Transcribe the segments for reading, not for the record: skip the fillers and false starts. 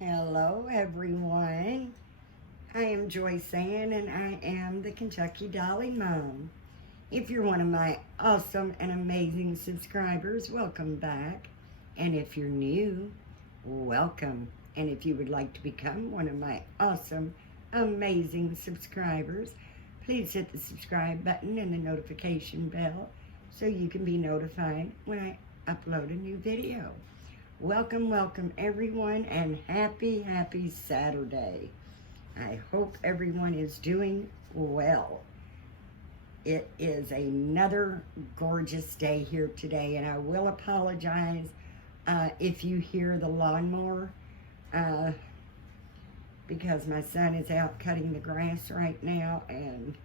Hello, everyone. I am Joyce Ann, and I am the Kentucky Dolly Mom. If you're one of my awesome and amazing subscribers, welcome back. And if you're new, welcome. And if you would like to become one of my awesome, amazing subscribers, please hit the subscribe button and the notification bell so you can be notified when I upload a new video. Welcome, welcome everyone, and happy Saturday. I hope everyone is doing well. It is another gorgeous day here today, and I will apologize if you hear the lawnmower because my son is out cutting the grass right now, and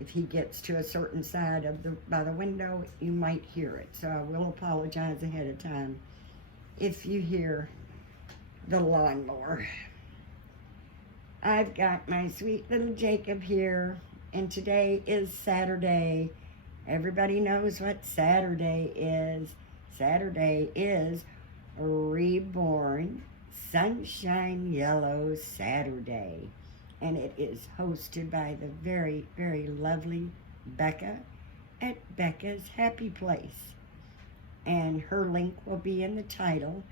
if he gets to a certain side of by the window, you might hear it. So I will apologize ahead of time if you hear the lawnmower. I've got my sweet little Jacob here, and today is Saturday. Everybody knows what Saturday is. Saturday is Reborn Sunshine Yellow Saturday, and it is hosted by the very lovely Becca at Becca's Happy Place. And her link will be in the title.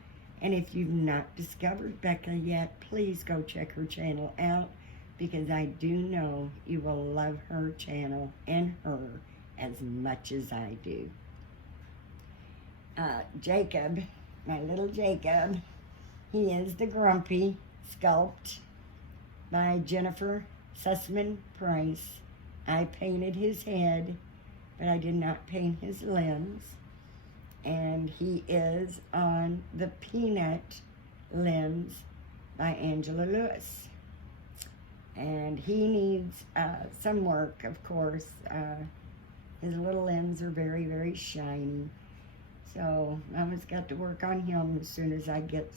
And if you've not discovered Becca yet, please go check her channel out, because I do know you will love her channel and her as much as I do. Jacob, my little Jacob, he is the Grumpy, sculpt by Jennifer Sussman Price. I painted his head, but I did not paint his limbs. And he is on the Peanut limbs by Angela Lewis. And he needs some work, of course. His little limbs are very shiny. So Mama's got to work on him as soon as I get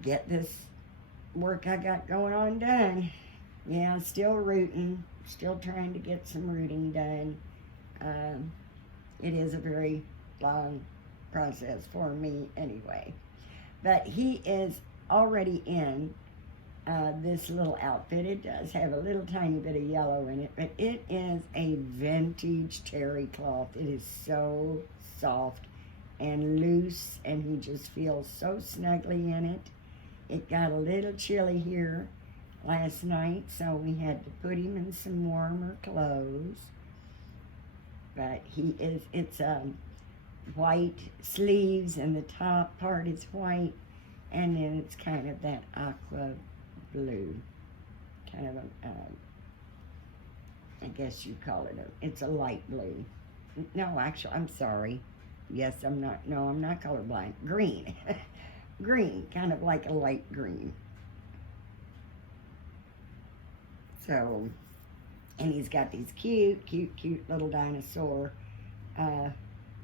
this work I got going on done. Yeah, still rooting, still trying to get some rooting done. It is a very long process for me anyway. But he is already in this little outfit. It does have a little tiny bit of yellow in it, but it is a vintage terry cloth. It is so soft and loose, and he just feels so snugly in it. It got a little chilly here last night, so we had to put him in some warmer clothes. But it's white sleeves, and the top part is white, and then it's kind of that aqua blue, kind of I guess you call it it's a light blue. No, actually, I'm sorry. Yes, I'm not colorblind. Green. Green, kind of like a light green. So, and he's got these cute little dinosaur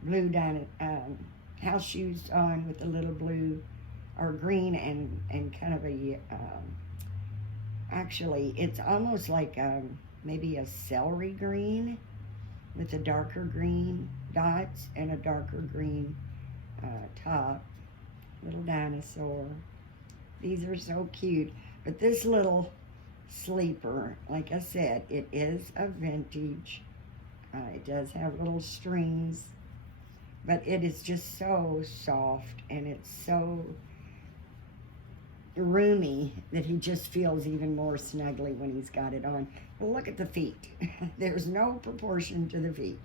blue house shoes on with a little blue or green and kind of a actually it's almost like maybe a celery green with a darker green dots and a darker green top. Little dinosaur. These are so cute. But this little sleeper, like I said, it is a vintage. It does have little strings, but it is just so soft, and it's so roomy that he just feels even more snugly when he's got it on. Well, look at the feet. There's no proportion to the feet.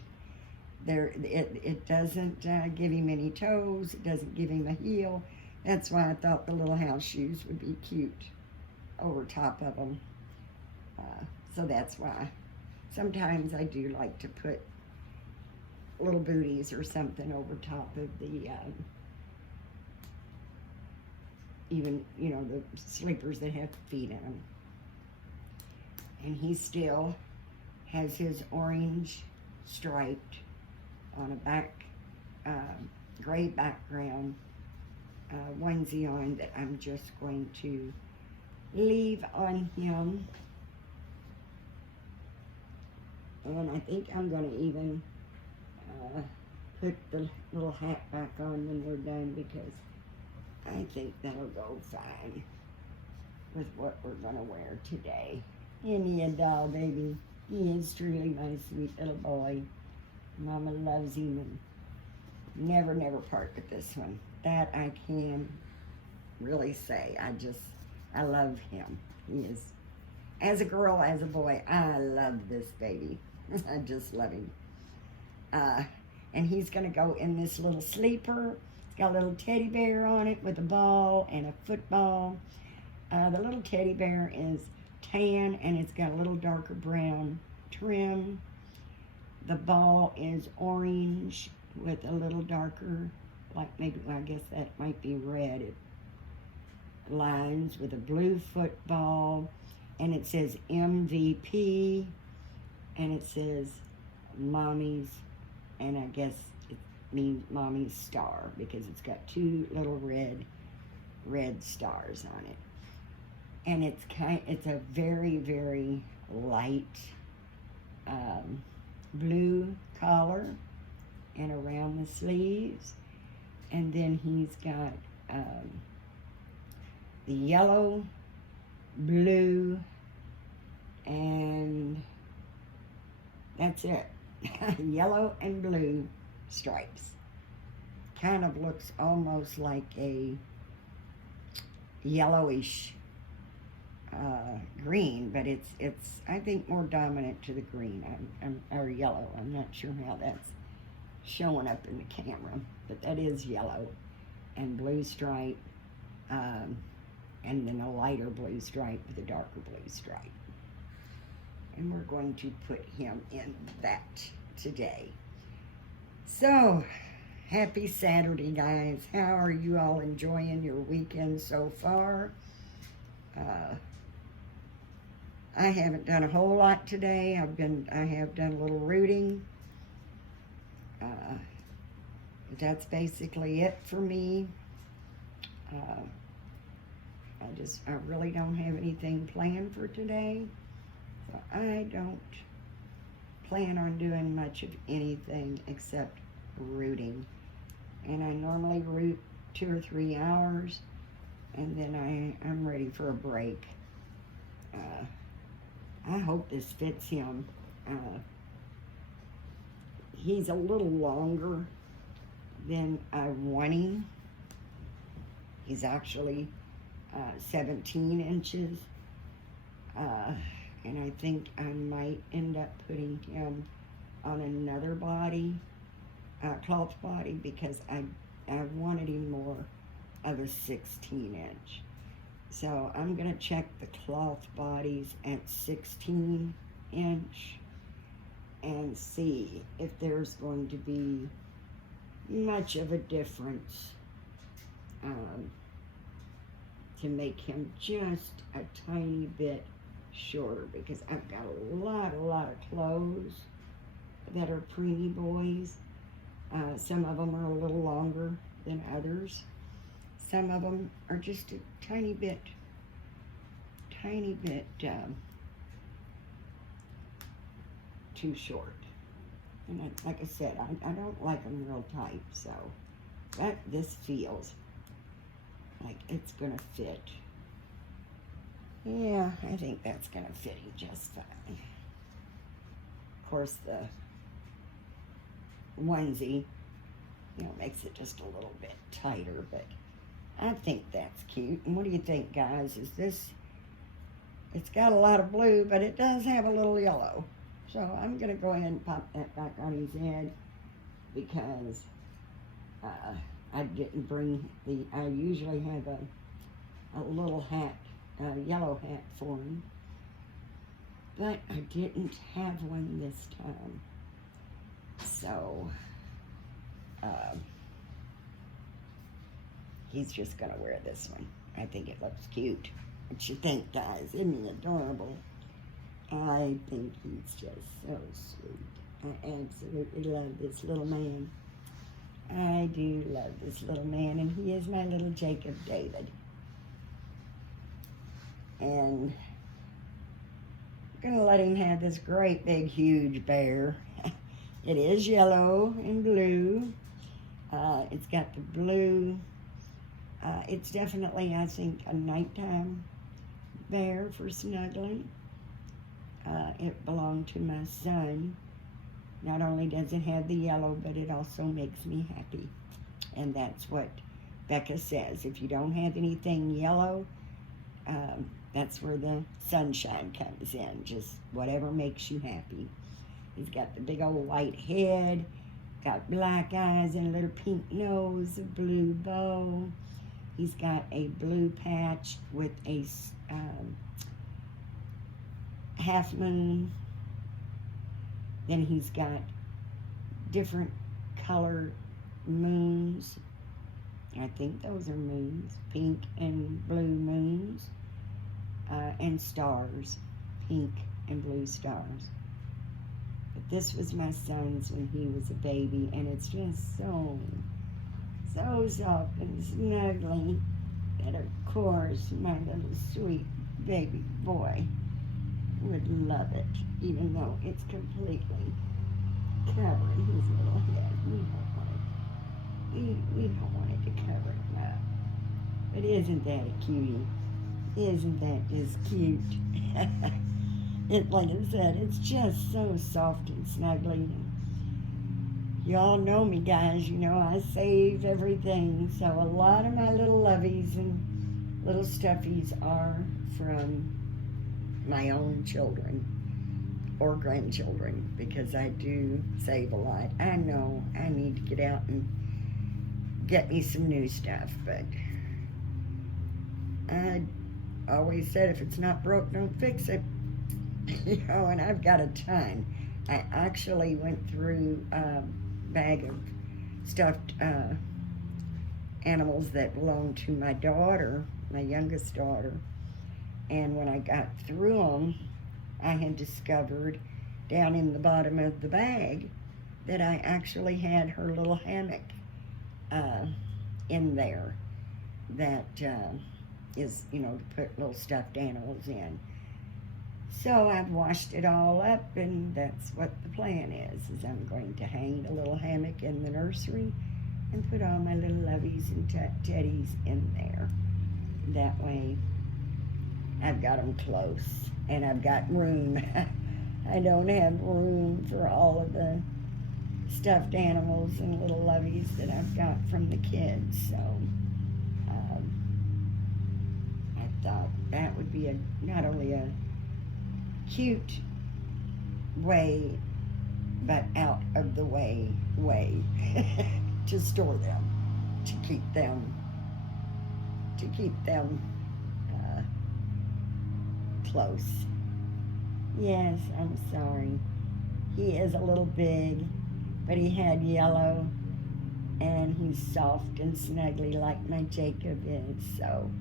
It doesn't give him any toes. It doesn't give him a heel. That's why I thought the little house shoes would be cute over top of them. So that's why. Sometimes I do like to put little booties or something over top of the, even, the sleepers that have feet in them. And he still has his orange striped on a gray background onesie on that I'm just going to leave on him. And I think I'm going to even put the little hat back on when we're done, because I think that'll go fine with what we're gonna wear today. Isn't he a doll, baby? He is truly my sweet little boy. Mama loves him and never part with this one. That I can really say. I love him. He is, as a girl, as a boy, I love this baby. I just love him. And he's gonna go in this little sleeper. It's got a little teddy bear on it with a ball and a football. The little teddy bear is tan and it's got a little darker brown trim. The ball is orange with a little darker, like maybe, well, I guess that might be red. It lines with a blue football, and it says MVP, and it says Mommy's, and I guess it means Mommy's star because it's got two little red stars on it. And it's a very light blue collar and around the sleeves. And then he's got the yellow, blue, and that's it. Yellow and blue stripes. Kind of looks almost like a yellowish green, but it's I think more dominant to the green or yellow. I'm not sure how that's showing up in the camera, but that is yellow and blue stripe, and then a lighter blue stripe with a darker blue stripe. And we're going to put him in that today. So, happy Saturday, guys. How are you all enjoying your weekend so far? I haven't done a whole lot today. I have done a little rooting. That's basically it for me. I really don't have anything planned for today. So I don't plan on doing much of anything except rooting. And I normally root 2 or 3 hours, and then I'm ready for a break. I hope this fits him. He's a little longer than I want him. He's actually 17 inches. And I think I might end up putting him on another body, cloth body, because I wanted him more of a 16 inch. So I'm going to check the cloth bodies at 16 inch and see if there's going to be much of a difference to make him just a tiny bit shorter, because I've got a lot of clothes that are preemie boys. Some of them are a little longer than others. Some of them are just a tiny bit too short. And like I said, I don't like them real tight, so this feels like it's gonna fit. Yeah, I think that's gonna fit him just fine. Of course, the onesie, makes it just a little bit tighter, but I think that's cute. And what do you think, guys? It's got a lot of blue, but it does have a little yellow. So I'm gonna go ahead and pop that back on his head, because I didn't bring I usually have a little hat, a yellow hat for him, but I didn't have one this time. So he's just gonna wear this one. I think it looks cute. What you think, guys? Isn't he adorable? I think he's just so sweet. I absolutely love this little man. I do love this little man, and he is my little Jacob David. And I'm gonna let him have this great big huge bear. It is yellow and blue. It's got the blue It's definitely, I think, a nighttime bear for snuggling. It belonged to my son. Not only does it have the yellow, but it also makes me happy. And that's what Becca says. If you don't have anything yellow, that's where the sunshine comes in. Just whatever makes you happy. He's got the big old white head, got black eyes and a little pink nose, a blue bow. He's got a blue patch with a half moon. Then he's got different color moons. I think those are moons, pink and blue moons, and stars, pink and blue stars. But this was my son's when he was a baby, and it's just so soft and snuggly that, of course, my little sweet baby boy would love it, even though it's completely covering his little head. We don't want it to cover him up. But isn't that a cutie? Isn't that just cute? Like I said, it's just so soft and snuggly. Y'all know me, guys. You know I save everything. So a lot of my little lovies and little stuffies are from my own children or grandchildren, because I do save a lot. I know I need to get out and get me some new stuff, but I always said if it's not broke, don't fix it. You know, and I've got a ton. I actually went through a bag of stuffed animals that belonged to my daughter, my youngest daughter, and when I got through them, I had discovered down in the bottom of the bag that I actually had her little hammock in there that is, you know, to put little stuffed animals in. So I've washed it all up, and that's what the plan is I'm going to hang a little hammock in the nursery and put all my little lovies and teddies in there. That way I've got them close, and I've got room. I don't have room for all of the stuffed animals and little lovies that I've got from the kids, so I thought that would be not only a cute way, but out of the way to store them, to keep them close. Yes, I'm sorry. He is a little big, but he had yellow, and he's soft and snuggly like my Jacob is, so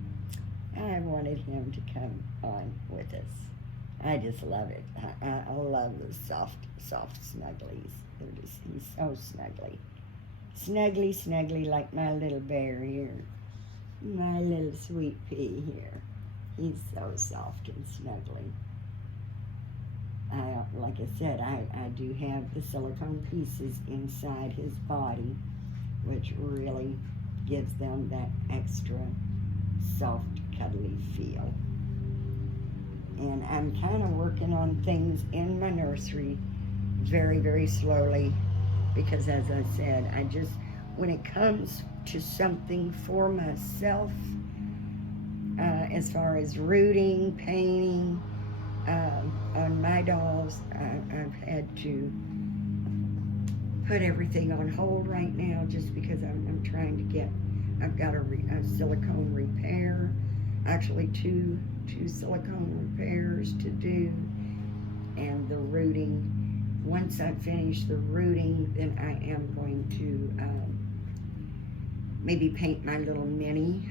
I wanted him to come on with us. I just love it. I love the soft snugglies. He's so snuggly. Snuggly like my little bear here. My little sweet pea here. He's so soft and snuggly. Like I said, I do have the silicone pieces inside his body, which really gives them that extra soft, cuddly feel. And I'm kind of working on things in my nursery very, very slowly, because as I said, when it comes to something for myself, as far as rooting, painting, on my dolls, I've had to put everything on hold right now, just because I'm trying to get, I've got a silicone repair, actually two silicone repairs to do, and the rooting. Once I finish the rooting, then I am going to maybe paint my little mini,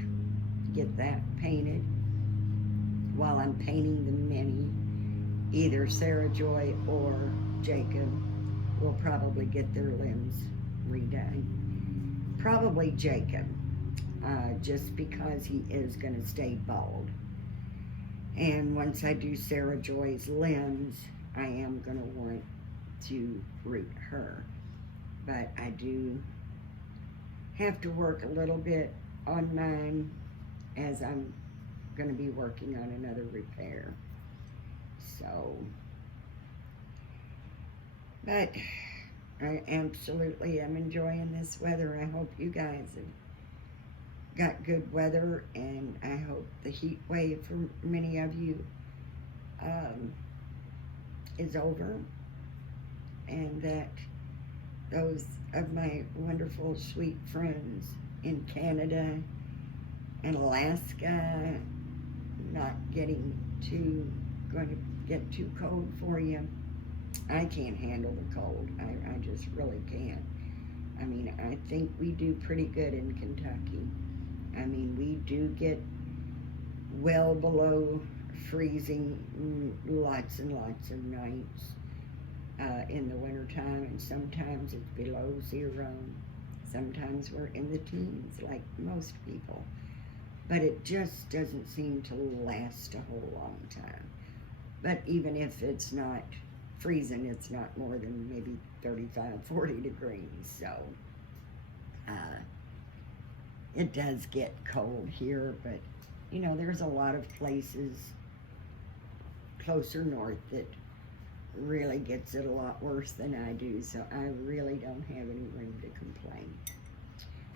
get that painted. While I'm painting the mini, either Sarah Joy or Jacob will probably get their limbs redone. Probably Jacob, just because he is going to stay bald. And once I do Sarah Joy's limbs, I am going to want to root her. But I do have to work a little bit on mine as I'm going to be working on another repair. So, but I absolutely am enjoying this weather. I hope you guys have got good weather, and I hope the heat wave for many of you is over, and that those of my wonderful, sweet friends in Canada and Alaska not going to get too cold for you. I can't handle the cold. I just really can't. I mean, I think we do pretty good in Kentucky. I mean, we do get well below freezing lots and lots of nights in the wintertime, and sometimes it's below 0. Sometimes we're in the teens, like most people. But it just doesn't seem to last a whole long time. But even if it's not freezing, it's not more than maybe 35, 40 degrees. So it does get cold here, but you know, there's a lot of places closer north that really gets it a lot worse than I do, so I really don't have any room to complain.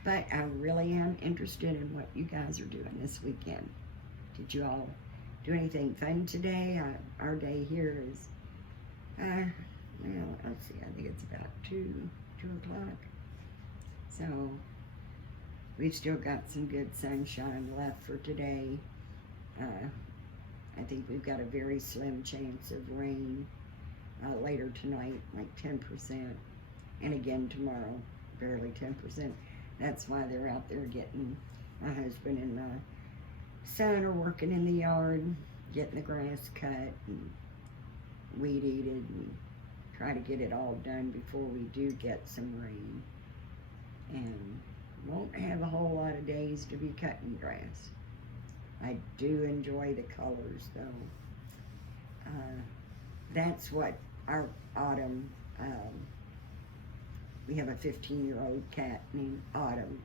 But I really am interested in what you guys are doing this weekend. Did you all do anything fun today? Our day here is, well, let's see, I think it's about 2 o'clock. So we've still got some good sunshine left for today. I think we've got a very slim chance of rain later tonight, like 10%. And again tomorrow, barely 10%. That's why they're out there getting, my husband and my son are working in the yard, getting the grass cut and weed eated, and try to get it all done before we do get some rain. And won't have a whole lot of days to be cutting grass. I do enjoy the colors though. That's what our Autumn, we have a 15-year-old cat named Autumn,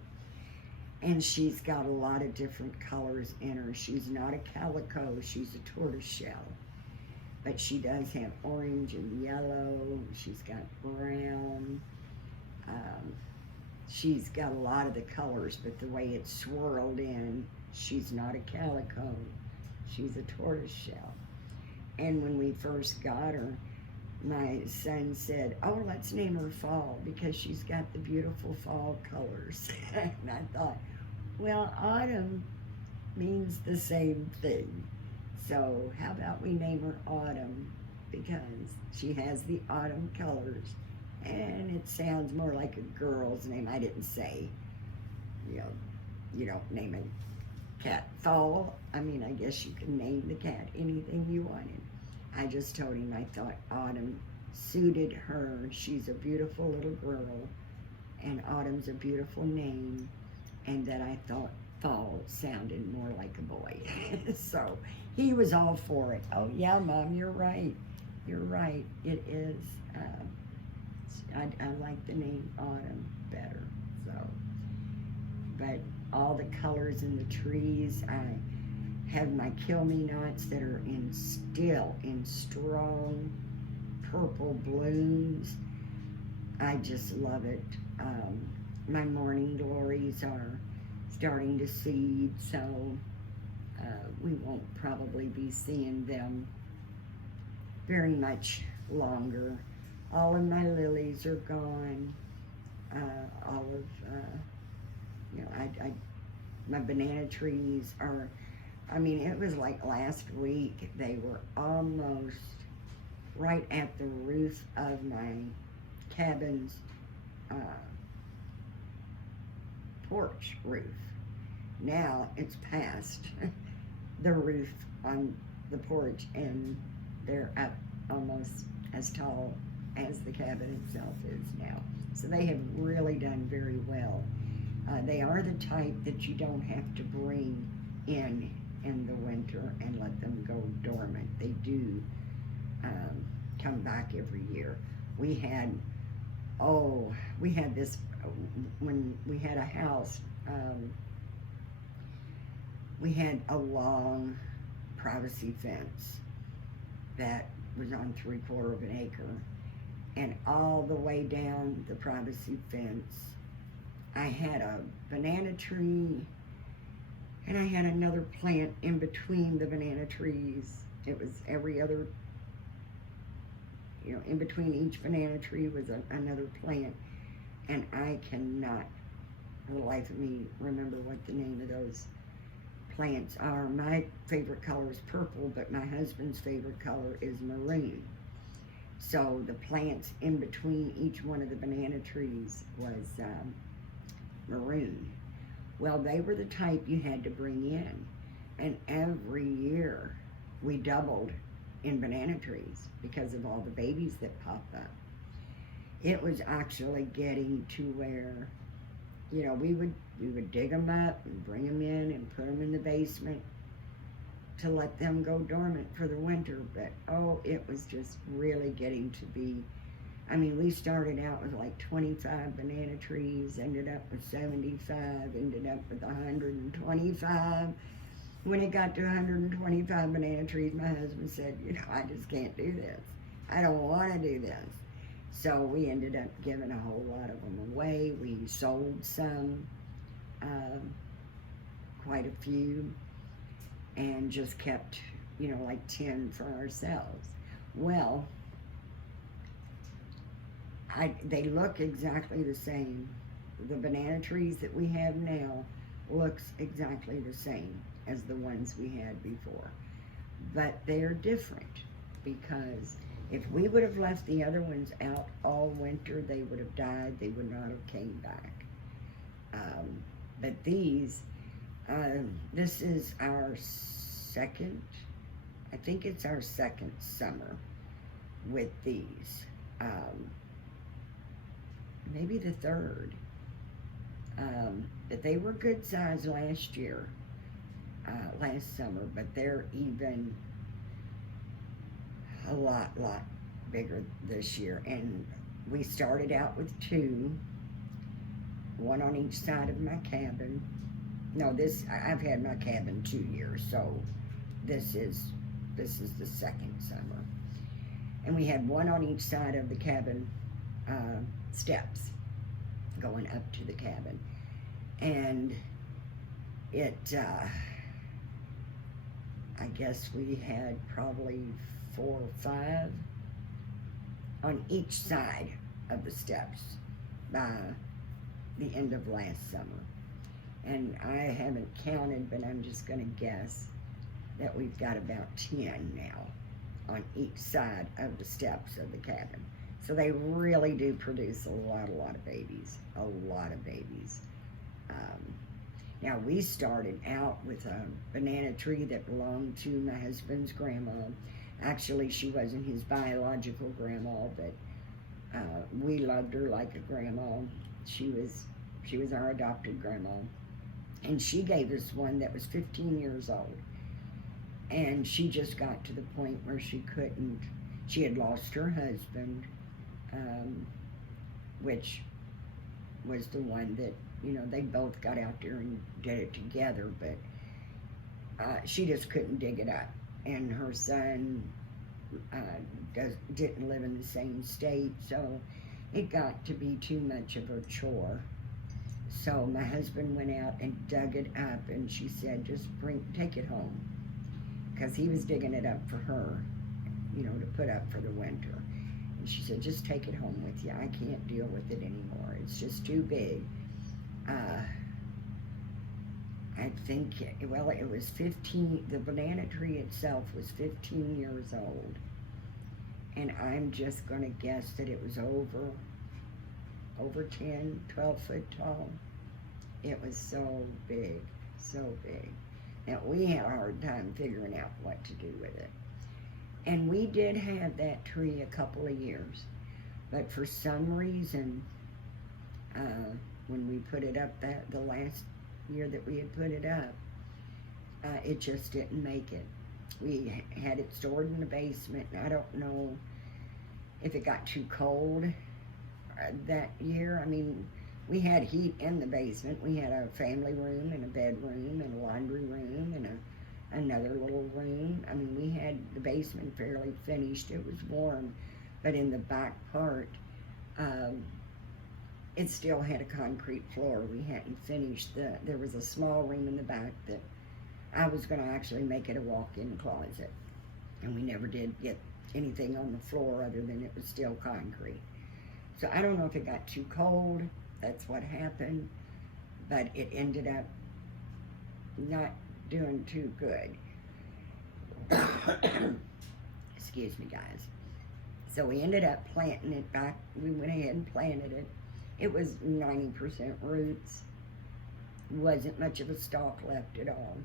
and she's got a lot of different colors in her. She's not a calico, she's a tortoiseshell. But she does have orange and yellow, she's got brown. She's got a lot of the colors, but the way it's swirled in, she's not a calico, she's a tortoiseshell. And when we first got her, my son said, oh, let's name her Fall, because she's got the beautiful fall colors. And I thought, well, autumn means the same thing. So how about we name her Autumn, because she has the autumn colors, and it sounds more like a girl's name. I didn't say, you know, you don't name a cat Fall. I mean, I guess you can name the cat anything you wanted. I just told him I thought Autumn suited her. She's a beautiful little girl, and Autumn's a beautiful name, and that I thought Fall sounded more like a boy. So he was all for it. Oh yeah, Mom, you're right. You're right. It is. I like the name Autumn better. So, but all the colors in the trees. I have my kill-me-nots that are still in strong purple blooms. I just love it. My morning glories are starting to seed, so we won't probably be seeing them very much longer. All of my lilies are gone. All of, you know, my banana trees are, I mean, it was like last week, they were almost right at the roof of my cabin's porch roof. Now it's past the roof on the porch, and they're up almost as tall as the cabin itself is now. So they have really done very well. They are the type that you don't have to bring in the winter and let them go dormant. They do come back every year. We had this, when we had a house we had a long privacy fence that was on 3/4 of an acre, and all the way down the privacy fence I had a banana tree, and I had another plant in between the banana trees. It was every other, in between each banana tree was another plant, and I cannot for the life of me remember what the name of those plants are. My favorite color is purple, but my husband's favorite color is maroon. So the plants in between each one of the banana trees was maroon. Well, they were the type you had to bring in, and every year we doubled in banana trees because of all the babies that popped up. It was actually getting to where, we would dig them up and bring them in and put them in the basement to let them go dormant for the winter. But it was just really getting to be, we started out with like 25 banana trees, ended up with 75, ended up with 125. When it got to 125 banana trees, my husband said, I just can't do this. I don't want to do this. So we ended up giving a whole lot of them away. We sold some, quite a few, and just kept, like 10 for ourselves. Well, they look exactly the same. The banana trees that we have now looks exactly the same as the ones we had before. But they're different because if we would have left the other ones out all winter, they would have died. They would not have came back. But these, this is our second, I think it's our second summer with these. Maybe the third. But they were good size last year, last summer, but they're even a lot bigger this year. And we started out with 2, one on each side of my cabin. No, I've had my cabin 2 years, so this is the second summer. And we had one on each side of the cabin steps going up to the cabin. And it, I guess we had probably 4 or 5 on each side of the steps by the end of last summer. And I haven't counted, but I'm just going to guess that we've got about 10 now on each side of the steps of the cabin. So they really do produce a lot of babies, a lot of babies. Now we started out with a banana tree that belonged to my husband's grandma. Actually, she wasn't his biological grandma, but we loved her like a grandma. She was our adopted grandma. And she gave us one that was 15 years old. And she just got to the point where she had lost her husband, which was the one that, they both got out there and did it together, but she just couldn't dig it up. And her son didn't live in the same state, so it got to be too much of a chore. So my husband went out and dug it up, and she said, just take it home, because he was digging it up for her, to put up for the winter. And she said, just take it home with you. I can't deal with it anymore. It's just too big. I think, it was 15, the banana tree itself was 15 years old. And I'm just going to guess that it was over 10, 12 foot tall. It was so big, so big. Now, we had a hard time figuring out what to do with it. And we did have that tree a couple of years. But for some reason, when we put it up the last year that we had put it up, it just didn't make it. We had it stored in the basement, and I don't know if it got too cold that year. We had heat in the basement. We had a family room and a bedroom and a laundry room basement fairly finished. It was warm, but in the back part, it still had a concrete floor. We hadn't finished there was a small room in the back that I was going to actually make it a walk-in closet. And we never did get anything on the floor other than it was still concrete. So I don't know if it got too cold. That's what happened. But it ended up not doing too good. Excuse me, guys. So we ended up planting it back. We went ahead and planted it. It was 90% roots. Wasn't much of a stalk left at all.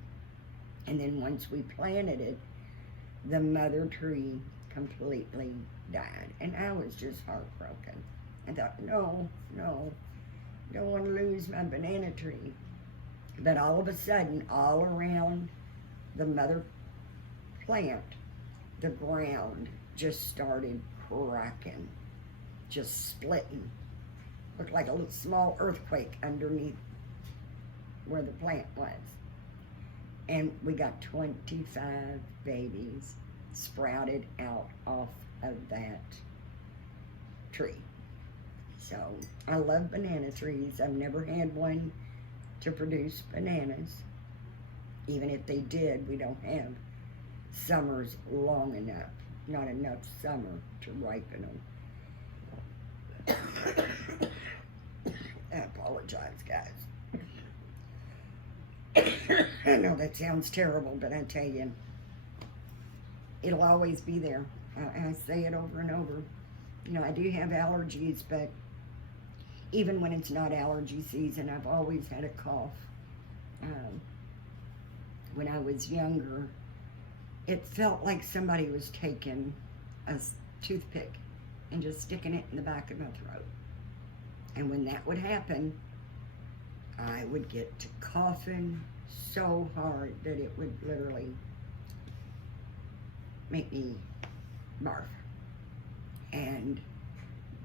And then once we planted it, the mother tree completely died. And I was just heartbroken. I thought, no, don't want to lose my banana tree. But all of a sudden, all around the mother plant, the ground just started cracking, just splitting. Looked like a little small earthquake underneath where the plant was. And we got 25 babies sprouted out off of that tree. So I love banana trees. I've never had one to produce bananas. Even if they did, we don't have summers long enough, not enough summer to ripen them. I apologize, guys. I know that sounds terrible, but I tell you, it'll always be there. I say it over and over. You know, I do have allergies, but even when it's not allergy season, I've always had a cough. When I was younger, it felt like somebody was taking a toothpick and just sticking it in the back of my throat. And when that would happen, I would get to coughing so hard that it would literally make me barf. And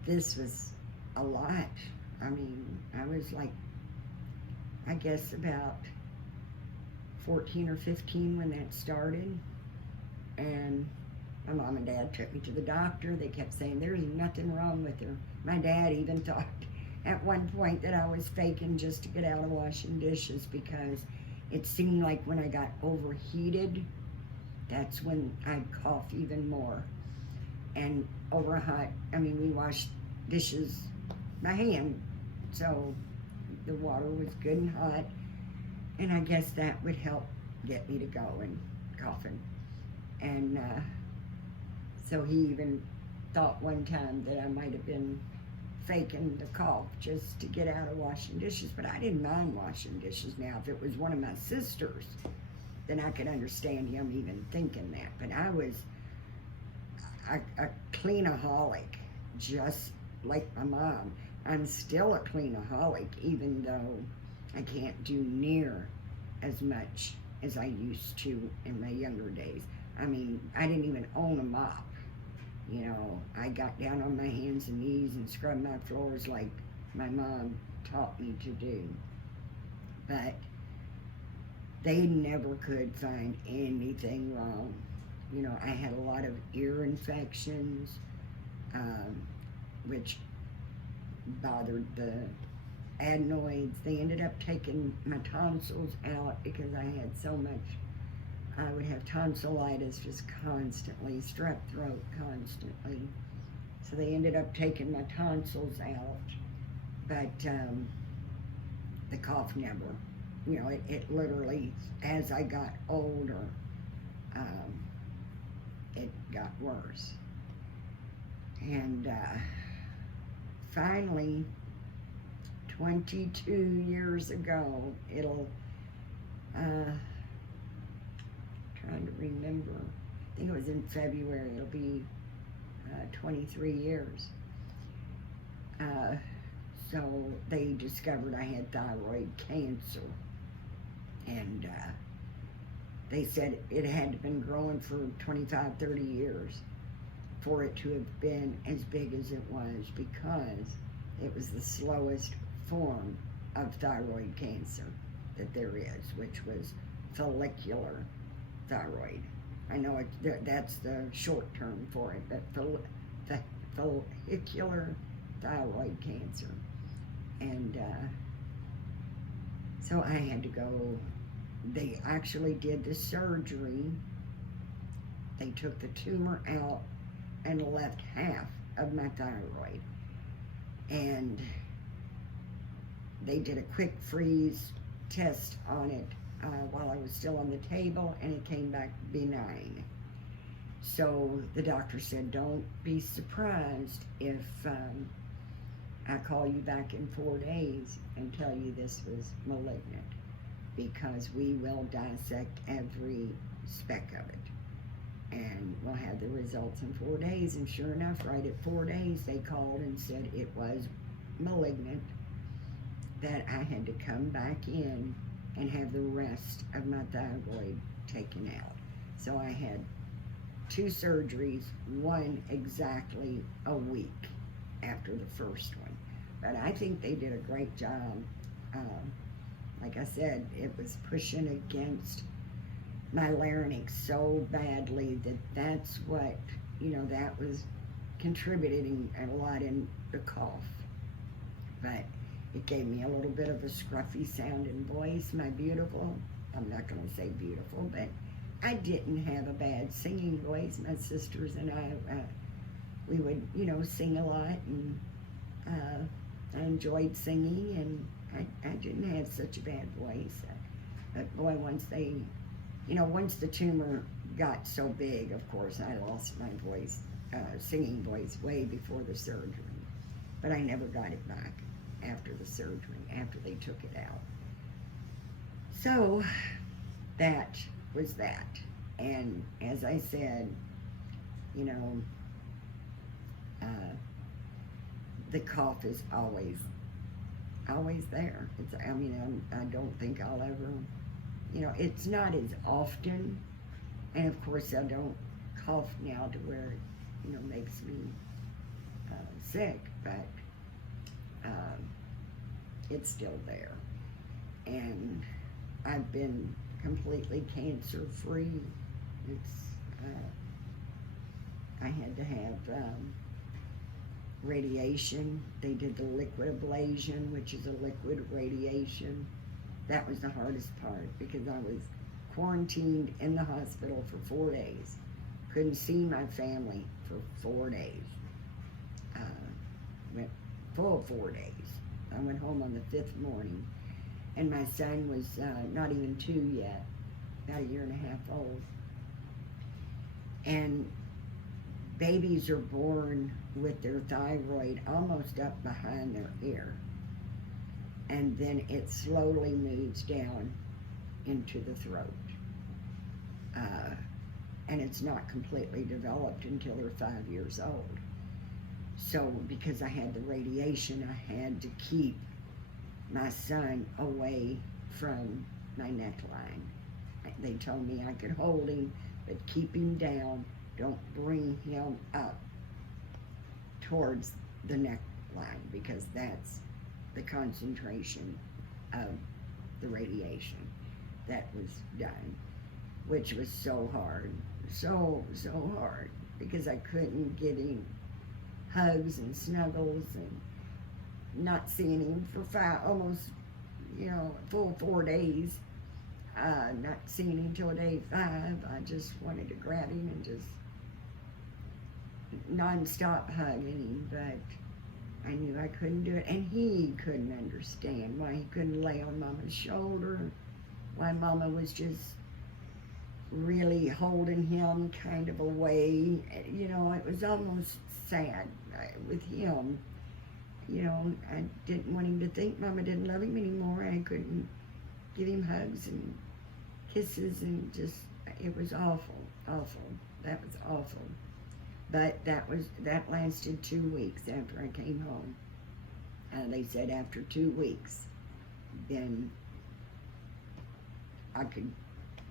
this was a lot. I mean, I was like, I guess about 14 or 15 when that started. And my mom and dad took me to the doctor. They kept saying, there's nothing wrong with her. My dad even thought at one point that I was faking just to get out of washing dishes, because it seemed like when I got overheated, that's when I'd cough even more. And over hot, I mean, we washed dishes by hand, so the water was good and hot, and I guess that would help get me to go and coughing. And so he even thought one time that I might have been faking the cough just to get out of washing dishes, but I didn't mind washing dishes. Now, if it was one of my sisters, then I could understand him even thinking that. But I was a cleanaholic, just like my mom. I'm still a cleanaholic, even though I can't do near as much as I used to in my younger days. I mean, I didn't even own a mop. You know, I got down on my hands and knees and scrubbed my floors like my mom taught me to do. But they never could find anything wrong. You know, I had a lot of ear infections, which bothered the adenoids. They ended up taking my tonsils out because I had so much. I would have tonsillitis just constantly, strep throat constantly. So they ended up taking my tonsils out, but the cough never. You know, it literally, as I got older, it got worse. And finally, 22 years ago, trying to remember, I think it was in February, it'll be 23 years. So they discovered I had thyroid cancer, and they said it had been growing for 25, 30 years for it to have been as big as it was, because it was the slowest form of thyroid cancer that there is, which was follicular thyroid I know that's the short term for it, but follicular thyroid cancer. And so I had to go. They actually did the surgery. They took the tumor out and left half of my thyroid. And they did a quick freeze test on it while I was still on the table, and it came back benign. So the doctor said, don't be surprised if I call you back in 4 days and tell you this was malignant, because we will dissect every speck of it. And we'll have the results in 4 days. And sure enough, right at 4 days, they called and said it was malignant, that I had to come back in and have the rest of my thyroid taken out. So I had 2 surgeries, one exactly a week after the first one. But I think they did a great job. Like I said, it was pushing against my larynx so badly that's what, that was contributing a lot in the cough. But it gave me a little bit of a scruffy sounding voice, my beautiful. I'm not going to say beautiful, but I didn't have a bad singing voice. My sisters and I, we would, sing a lot, and I enjoyed singing, and I didn't have such a bad voice. But boy, once the tumor got so big, of course, I lost my voice, singing voice, way before the surgery. But I never got it back after the surgery, after they took it out. So that was that. And as I said, the cough is always there. I don't think I'll ever, it's not as often. And of course I don't cough now to where it, makes me sick, but it's still there. And I've been completely cancer free. I had to have radiation. They did the liquid ablation, which is a liquid radiation. That was the hardest part, because I was quarantined in the hospital for 4 days. Couldn't see my family for 4 days. Went full 4 days. I went home on the 5th morning, and my son was not even 2 yet, about 1.5 years old. And babies are born with their thyroid almost up behind their ear, and then it slowly moves down into the throat. And it's not completely developed until they're 5 years old. So because I had the radiation, I had to keep my son away from my neckline. They told me I could hold him, but keep him down. Don't bring him up towards the neckline, because that's the concentration of the radiation that was done, which was so hard, so hard, because I couldn't get him hugs and snuggles, and not seeing him for almost, full 4 days, not seeing him till day 5. I just wanted to grab him and just non-stop hugging him, but I knew I couldn't do it, and he couldn't understand why he couldn't lay on Mama's shoulder, why Mama was just really holding him kind of away. It was almost sad with him. I didn't want him to think Mama didn't love him anymore. I couldn't give him hugs and kisses, and just, it was awful. That was awful. But that lasted 2 weeks after I came home. They said after 2 weeks, then I could,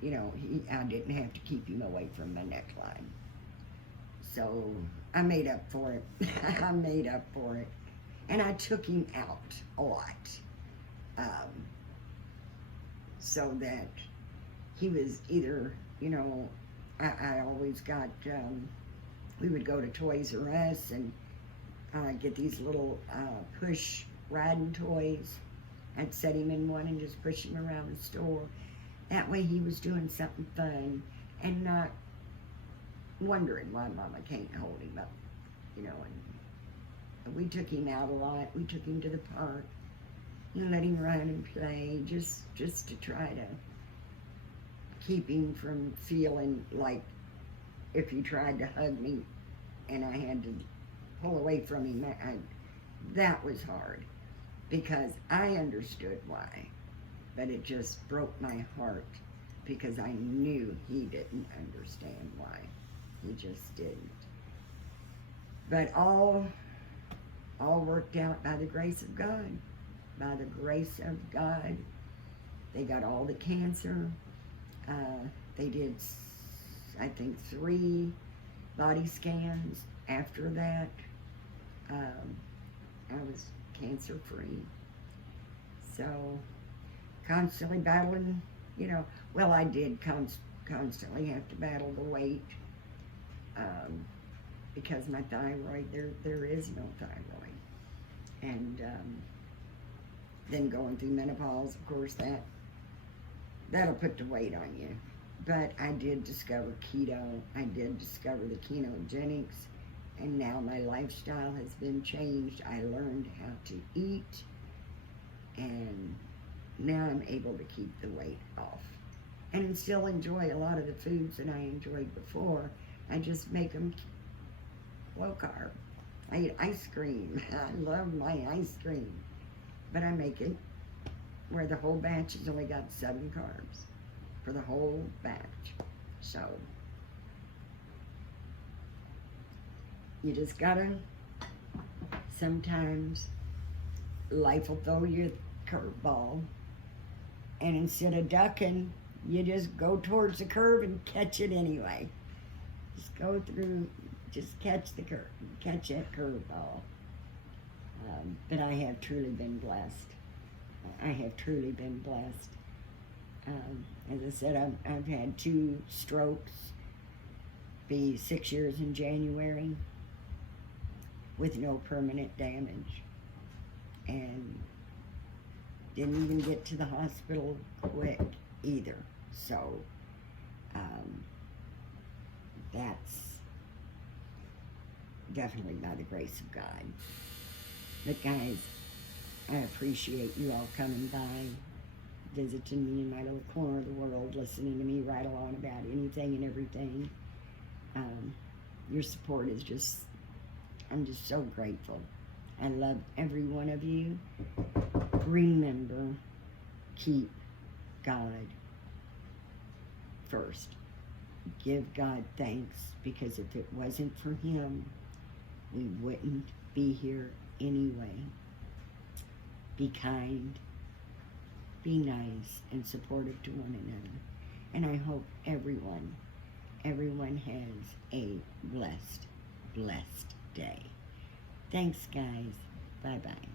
I didn't have to keep him away from my neckline. So I made up for it. I made up for it. And I took him out a lot. So that he was either, I always got, we would go to Toys R Us and get these little push riding toys. I'd set him in one and just push him around the store. That way he was doing something fun and not wondering why Mama can't hold him up, you know. And we took him out a lot. We took him to the park and let him run and play, just to try to keep him from feeling like if he tried to hug me and I had to pull away from him, that was hard, because I understood why, but it just broke my heart because I knew he didn't understand why. He just didn't. But all worked out by the grace of God. By the grace of God. They got all the cancer. They did, I think, 3 body scans after that. I was cancer free. So, constantly battling, you know, well, I did constantly have to battle the weight, because my thyroid, there is no thyroid. And then going through menopause, of course, that'll put the weight on you. But I did discover keto, I did discover the ketogenics, and now my lifestyle has been changed. I learned how to eat, and now I'm able to keep the weight off. And still enjoy a lot of the foods that I enjoyed before. I just make them low carb. I eat ice cream. I love my ice cream. But I make it where the whole batch has only got 7 carbs for the whole batch. So you just gotta, sometimes life will throw you a curveball, and instead of ducking, you just go towards the curve and catch it anyway. Just go through, just catch the curve, catch that curveball. But I have truly been blessed. I have truly been blessed. As I said, I've had 2 strokes, be 6 years in January, with no permanent damage. And didn't even get to the hospital quick either. So, that's definitely by the grace of God. But guys, I appreciate you all coming by, visiting me in my little corner of the world, listening to me write along about anything and everything. Your support is just, I'm just so grateful. I love every one of you. Remember, keep God first. Give God thanks, because if it wasn't for Him, we wouldn't be here anyway. Be kind, be nice, and supportive to one another. And I hope everyone has a blessed day. Thanks, guys. Bye-bye.